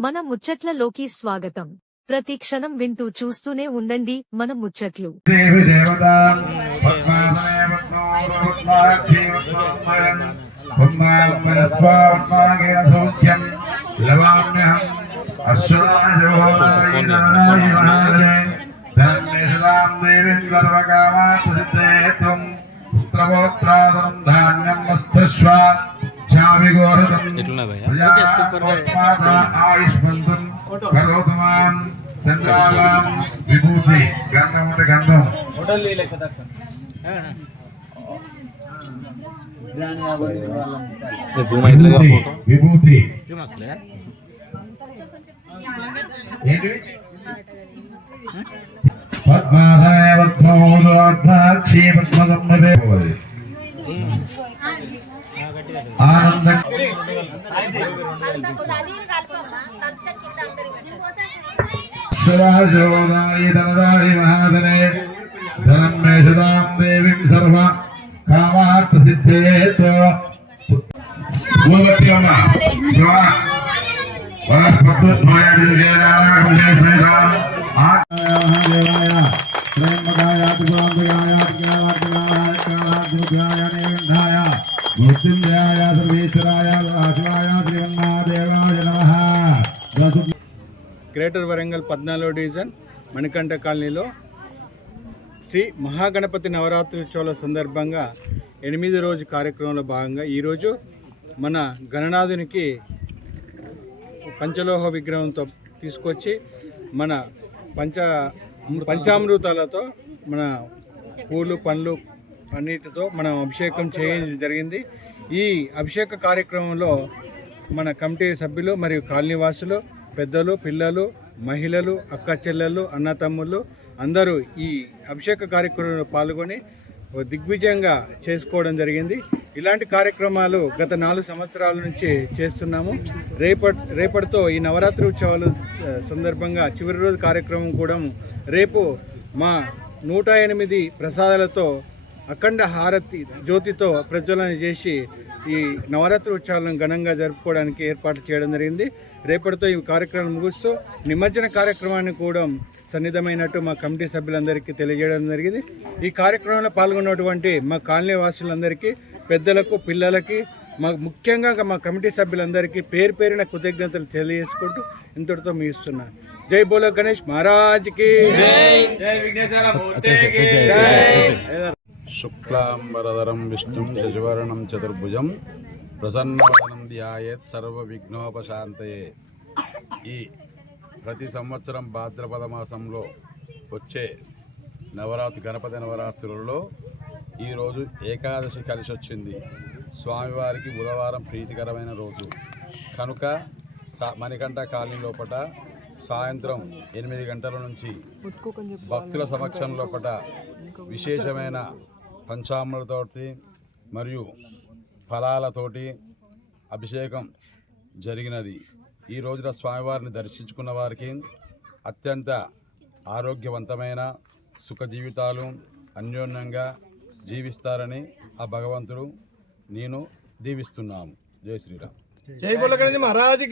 మన ముచ్చట్లలోకి స్వాగతం. ప్రతి క్షణం వింటూ చూస్తూనే ఉండండి మన ముచ్చట్లు. ధాన్యం మస్తశ్వ ఛావిగోరదం ఆయుష్మంతం కరోతమాన్ చంద్రాలాం విభూతి గంధం అంటే గంధం విభూతి విభూతి ఏంటి పద్మాసనే పద్మోదాక్షి పద్మదమ్మదే ఆనందం శివాజోదాయి ధనదాయి మహాదనే ధనం మే సదాం దేవీం సర్వ కామార్థ సిద్ధేత్ మూగత్తి అమ్మ శివ మృత్యుంజయాయ సర్వేశ్వరాయ శివాయ శ్రీమన్నాదేవాయ గ్రేటర్ వరంగల్ పద్నాలుగో డివిజన్ మణికంఠ కాలనీలో శ్రీ మహాగణపతి నవరాత్రి ఉత్సవాల సందర్భంగా ఎనిమిది రోజు కార్యక్రమంలో భాగంగా ఈరోజు మన గణనాథునికి పంచలోహ విగ్రహంతో తీసుకొచ్చి మన పంచ పంచామృతాలతో మన పూలు పండ్లు అన్నిటితో మనం అభిషేకం చేయడం జరిగింది. ఈ అభిషేక కార్యక్రమంలో మన కమిటీ సభ్యులు మరియు కాలనీవాసులు పెద్దలు పిల్లలు మహిళలు అక్క చెల్లెళ్ళు అన్నతమ్ముళ్ళు అందరూ ఈ అభిషేక కార్యక్రమంలో పాల్గొని దిగ్విజయంగా చేసుకోవడం జరిగింది. ఇలాంటి కార్యక్రమాలు గత నాలుగు సంవత్సరాల నుంచి చేస్తున్నాము. రేపటి రేపటితో ఈ నవరాత్రి ఉత్సవాలు సందర్భంగా చివరి రోజు కార్యక్రమం కూడా రేపు మా నూట ఎనిమిది ప్రసాదాలతో అఖండ హారతి జ్యోతితో ప్రజ్వలన చేసి ఈ నవరాత్రి ఉత్సవాలను ఘనంగా జరుపుకోవడానికి ఏర్పాటు చేయడం జరిగింది. రేపటితో ఈ కార్యక్రమం ముగుస్తూ నిమజ్జన కార్యక్రమాన్ని కూడా సన్నిధమైనట్టు మా కమిటీ సభ్యులందరికీ తెలియజేయడం జరిగింది. ఈ కార్యక్రమంలో పాల్గొన్నటువంటి మా కాలనీ వాసులందరికీ పెద్దలకు పిల్లలకి మా ముఖ్యంగా మా కమిటీ సభ్యులందరికీ పేరు పేరిన కృతజ్ఞతలు తెలియజేసుకుంటూ ఇంతటితో మీ ఇస్తున్నాను జై బోలో గణేష్ మహారాజ్కి. జై. విఘ్నేశ్వర మూర్తికి. జై. శుక్లాంబరధరం విష్ణుం శశివర్ణం చతుర్భుజం ప్రసన్నవదనం ధ్యాయేత్ సర్వవిఘ్నోపశాంతయే ఈ ప్రతి సంవత్సరం భాద్రపద మాసంలో వచ్చే నవరాత్రి గణపతి నవరాత్రులలో ఈరోజు ఏకాదశి కలిసి వచ్చింది. స్వామివారికి బుధవారం ప్రీతికరమైన రోజు. కనుక సా మణికంఠ కాలనీ లోపల సాయంత్రం ఎనిమిది గంటల నుంచి భక్తుల సమక్షం లోపల విశేషమైన పంచామృతతోటి మరియు ఫలాలతోటి అభిషేకం జరిగినది. ఈ రోజున స్వామివారిని దర్శించుకున్న వారికి అత్యంత ఆరోగ్యవంతమైన సుఖ జీవితాలు అన్యోన్యంగా జీవిస్తారని ఆ భగవంతుడు నేను దీవిస్తున్నాము. జై శ్రీరామ్. జై బోల గణేష్ మహారాజ్